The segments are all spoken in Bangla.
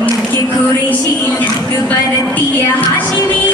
मुझ कुरेशी तू बरतिया हाशिमी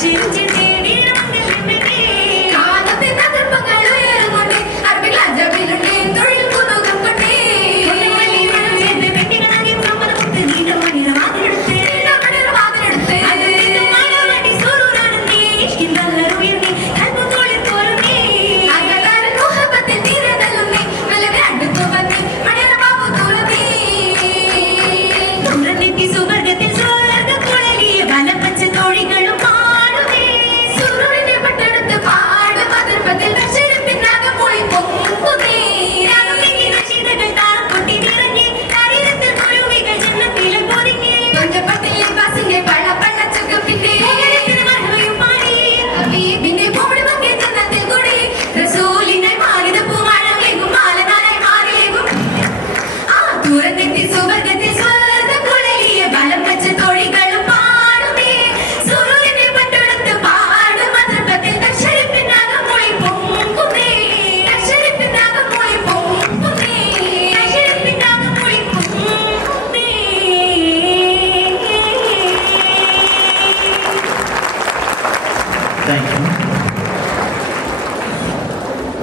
друзей.